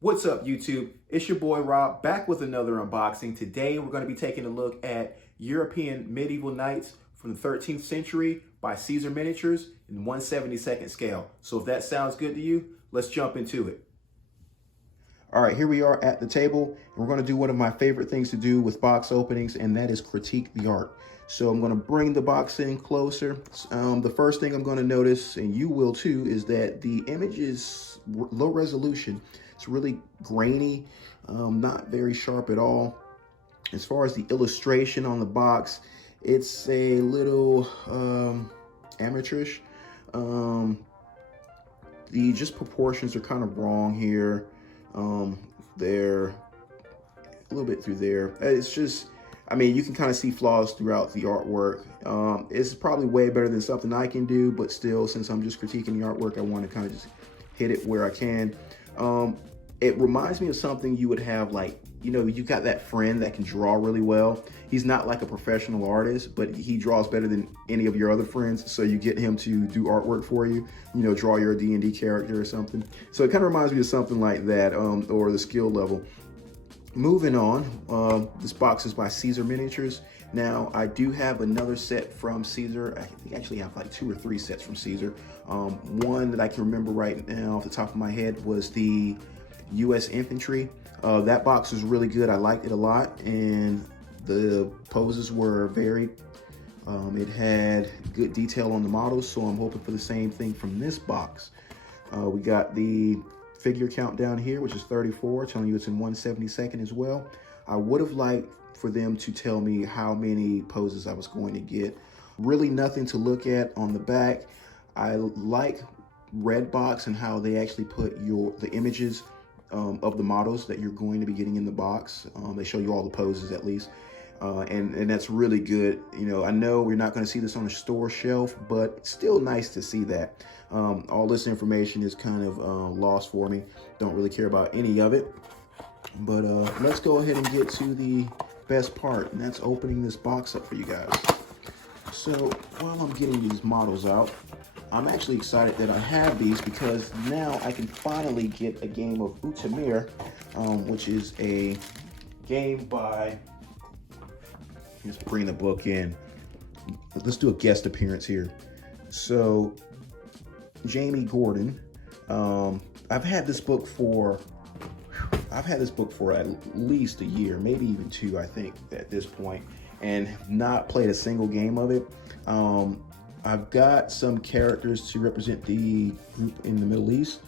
What's up, YouTube? It's your boy Rob, back with another unboxing. Today we're going to be taking a look at European medieval knights from the 13th century by Caesar Miniatures in 1/72nd scale. So if that sounds good to you, let's jump into it. All right, here we are at the table, and we're going to do one of my favorite things to do with box openings, and that is critique the art. So I'm going to bring the box in closer. The first thing I'm going to notice, and you will too, is that the image is low resolution. It's really grainy, not very sharp at all. As far as the illustration on the box, it's a little amateurish. The just proportions are kind of wrong here. They're a little bit through there. It's just, I mean, you can kind of see flaws throughout the artwork. It's probably way better than something I can do, but still, since I'm just critiquing the artwork, I want to kind of just hit it where I can. It reminds me of something you would have, like, you know, you got that friend that can draw really well. He's not like a professional artist, but he draws better than any of your other friends. So you get him to do artwork for you, you know, draw your D&D character or something. So it kind of reminds me of something like that, or the skill level. Moving on, this box is by Caesar Miniatures. Now, I do have another set from Caesar. I think I actually have like 2 or 3 sets from Caesar. One that I can remember right now off the top of my head was the U.S. Infantry. That box was really good. I liked it a lot, and the poses were varied. It had good detail on the models, so I'm hoping for the same thing from this box. We got the figure count down here, which is 34, telling you it's in 1/72nd as well. I would have liked for them to tell me how many poses I was going to get. Really nothing to look at on the back. I like Redbox and how they actually put the images of the models that you're going to be getting in the box. They show you all the poses at least. And that's really good. You know, I know we're not going to see this on a store shelf, but it's still nice to see that. All this information is kind of lost for me. Don't really care about any of it. But let's go ahead and get to the best part, and that's opening this box up for you guys. So while I'm getting these models out, I'm actually excited that I have these because now I can finally get a game of Utamir, which is a game by, let's bring the book in. Let's do a guest appearance here. So, Jamie Gordon. I've had this book for at least a year, maybe even 2, I think, at this point, and have not played a single game of it. I've got some characters to represent the group in the Middle East,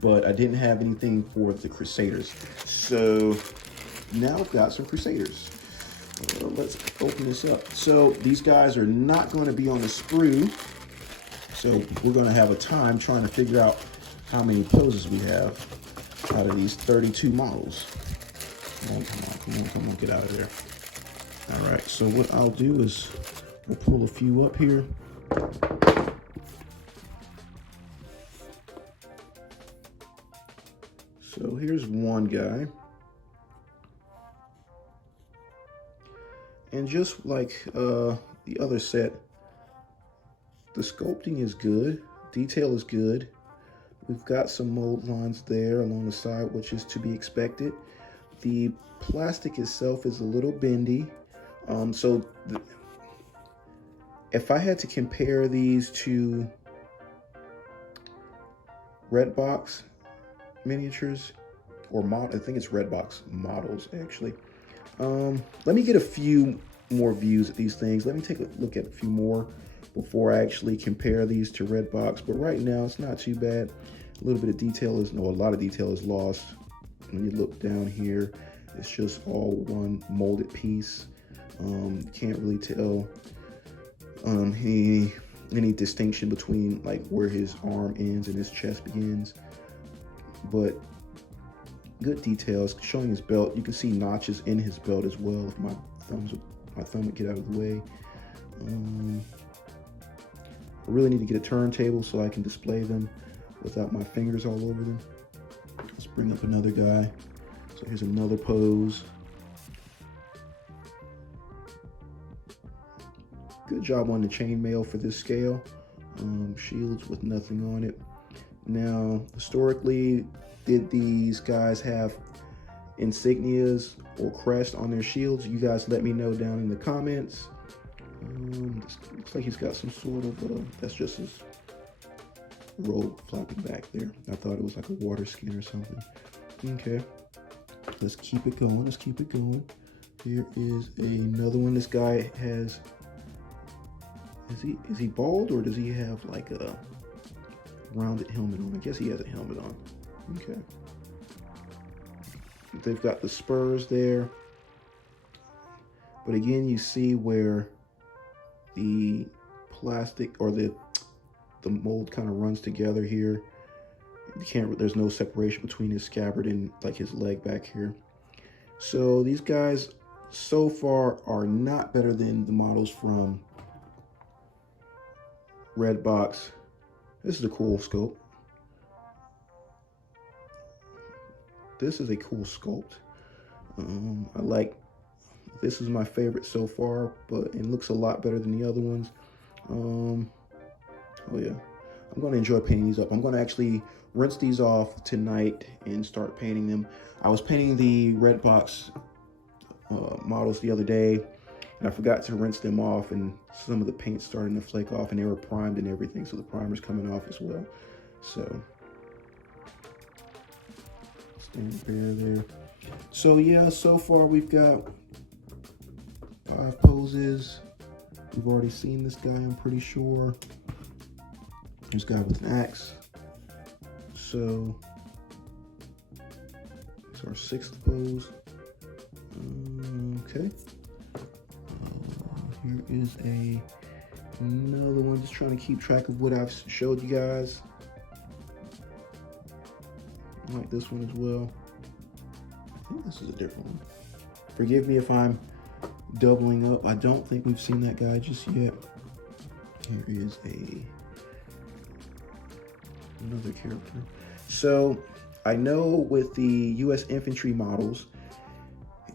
but I didn't have anything for the Crusaders. So now I've got some Crusaders. Let's open this up. So these guys are not going to be on the sprue, so we're going to have a time trying to figure out how many poses we have out of these 32 models. Come on, get out of there. All right, so what I'll do is we'll pull a few up here. So here's one guy. And just like the other set, the sculpting is good, detail is good. We've got some mold lines there along the side, which is to be expected. The plastic itself is a little bendy. If I had to compare these to Redbox miniatures, or I think it's Redbox models actually. Let me get a few more views at these things. Let me take a look at a few more before I actually compare these to Redbox. But right now, it's not too bad. A little bit of detail a lot of detail is lost. When you look down here, it's just all one molded piece. Can't really tell any distinction between like where his arm ends and his chest begins. But good details, showing his belt. You can see notches in his belt as well. If my thumb would get out of the way. I really need to get a turntable so I can display them without my fingers all over them. Let's bring up another guy. So here's another pose. Good job on the chainmail for this scale. Shields with nothing on it. Now, historically, did these guys have insignias or crest on their shields? You guys let me know down in the comments. This looks like he's got some sort of, that's just his robe flapping back there. I thought it was like a water skin or something. Okay, let's keep it going, let's keep it going. Here is another one. This guy has, is he bald, or does he have like a rounded helmet on? I guess he has a helmet on. Okay. They've got the spurs there. But again, you see where the plastic or the mold kind of runs together here. You can't, there's no separation between his scabbard and like his leg back here. So these guys so far are not better than the models from Redbox. This is a cool sculpt. This is a cool sculpt. I like, this is my favorite so far, but it looks a lot better than the other ones. Oh yeah, I'm gonna enjoy painting these up. I'm gonna actually rinse these off tonight and start painting them. I was painting the Redbox models the other day, and I forgot to rinse them off, and some of the paint starting to flake off, and they were primed and everything, so the primer's coming off as well. So stand there. So yeah, so far we've got 5 poses. We've already seen this guy, I'm pretty sure. This guy with an axe. So it's our 6th pose. Okay. Here is another one. Just trying to keep track of what I've showed you guys. I like this one as well. I think this is a different one. Forgive me if I'm doubling up. I don't think we've seen that guy just yet. Here is another character. So I know with the U.S. infantry models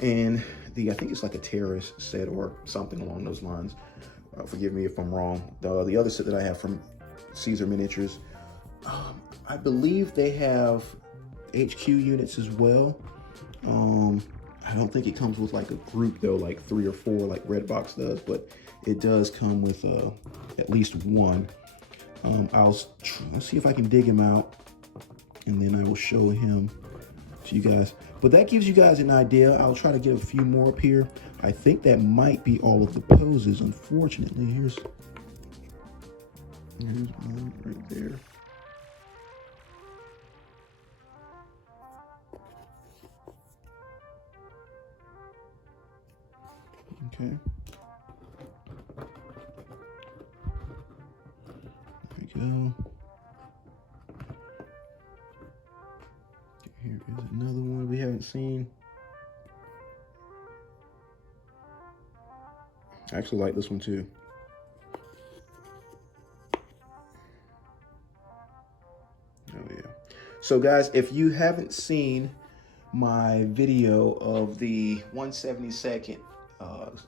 and I think it's like a terrorist set or something along those lines. Forgive me if I'm wrong. The other set that I have from Caesar Miniatures, I believe they have HQ units as well. I don't think it comes with like a group though, like 3 or 4 like Redbox does, but it does come with at least one. Let's see if I can dig him out, and then I will show him to you guys. But that gives you guys an idea. I'll try to get a few more up here. I think that might be all of the poses. Unfortunately, here's one right there. Okay. There we go. Here is another one we haven't seen. I actually like this one too. Oh yeah. So guys, if you haven't seen my video of the 172nd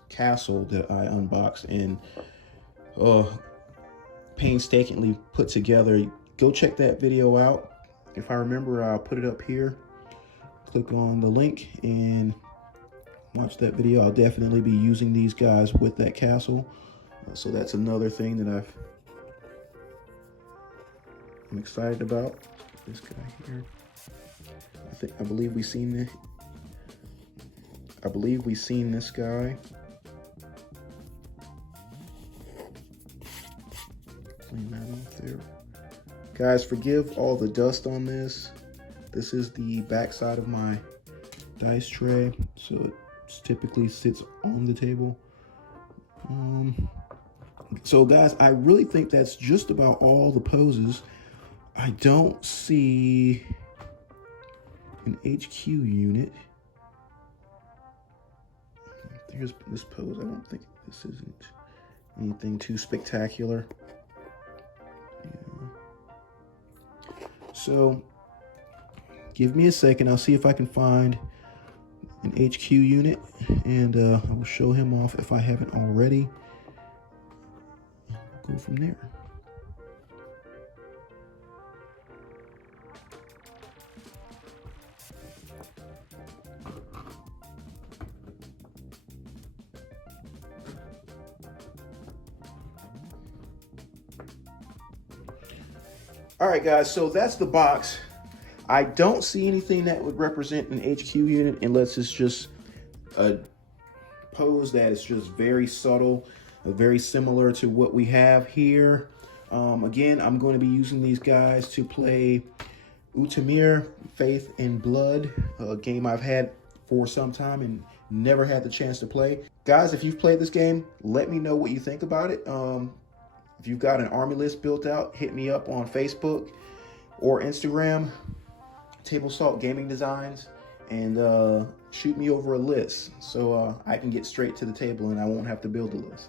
castle that I unboxed and painstakingly put together, go check that video out. If I remember, I'll put it up here. Click on the link and watch that video. I'll definitely be using these guys with that castle. So that's another thing that I'm excited about. This guy here. I believe we've seen this. I believe we've seen this guy. Clean that off there. Guys, forgive all the dust on this. This is the back side of my dice tray, so it typically sits on the table. So guys, I really think that's just about all the poses. I don't see an HQ unit. Here's this pose. I don't think this isn't anything too spectacular. So give me a second. I'll see if I can find an HQ unit, and I will show him off if I haven't already. We'll go from there. All right, guys, so that's the box. I don't see anything that would represent an HQ unit unless it's just a pose that is just very subtle, very similar to what we have here. Again, I'm going to be using these guys to play Utamir, Faith and Blood, a game I've had for some time and never had the chance to play. Guys, if you've played this game, let me know what you think about it. If you've got an army list built out, hit me up on Facebook or Instagram, Table Salt Gaming Designs, and shoot me over a list so I can get straight to the table and I won't have to build a list.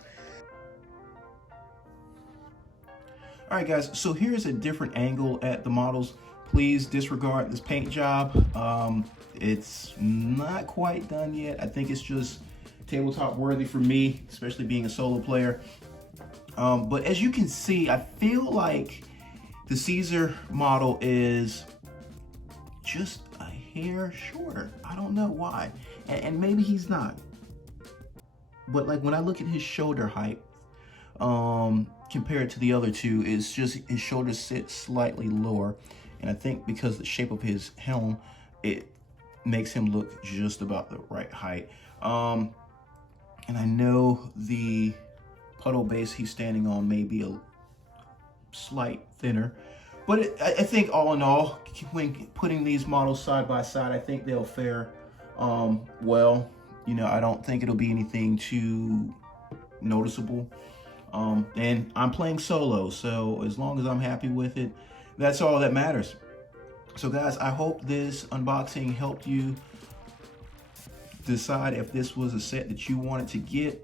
All right, guys, so here's a different angle at the models. Please disregard this paint job. It's not quite done yet. I think it's just tabletop worthy for me, especially being a solo player. But as you can see, I feel like the Caesar model is just a hair shorter. I don't know why, and maybe he's not. But like when I look at his shoulder height, compared to the other two, it's just his shoulders sit slightly lower. And I think because the shape of his helm, it makes him look just about the right height. And I know the puddle base he's standing on may be a slight thinner, but I think all in all, when putting these models side by side, I think they'll fare well. You know, I don't think it'll be anything too noticeable. And I'm playing solo, so as long as I'm happy with it, that's all that matters. So guys, I hope this unboxing helped you decide if this was a set that you wanted to get.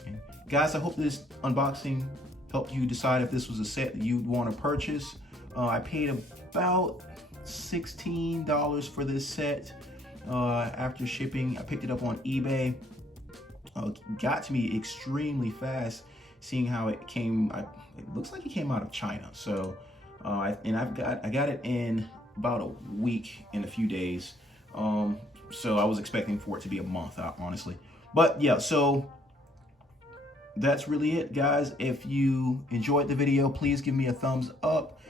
Okay. Guys, I hope this unboxing helped you decide if this was a set that you'd want to purchase. I paid about $16 for this set after shipping. I picked it up on eBay. Got to me extremely fast, seeing how it came. It looks like it came out of China. So, I got it in about a week and a few days. So I was expecting for it to be a month out, honestly. But yeah, so that's really it, guys. If you enjoyed the video, please give me a thumbs up.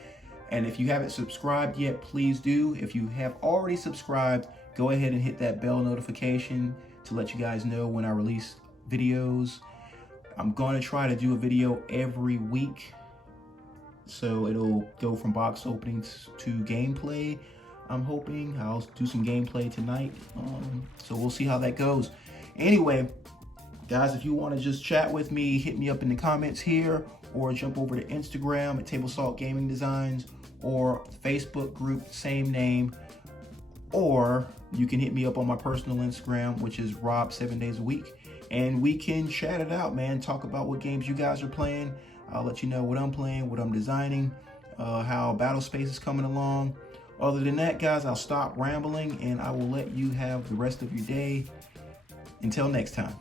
And if you haven't subscribed yet, please do. If you have already subscribed, go ahead and hit that bell notification to let you guys know when I release videos. I'm going to try to do a video every week, so it'll go from box openings to gameplay. I'm hoping I'll do some gameplay tonight, so we'll see how that goes. Anyway, guys, if you want to just chat with me, hit me up in the comments here, or jump over to Instagram at Table Salt Gaming Designs, or Facebook group, same name, or you can hit me up on my personal Instagram, which is Rob 7 days a week, and we can chat it out, man. Talk about what games you guys are playing. I'll let you know what I'm playing, what I'm designing, how Battlespace is coming along. Other than that, guys, I'll stop rambling and I will let you have the rest of your day. Until next time.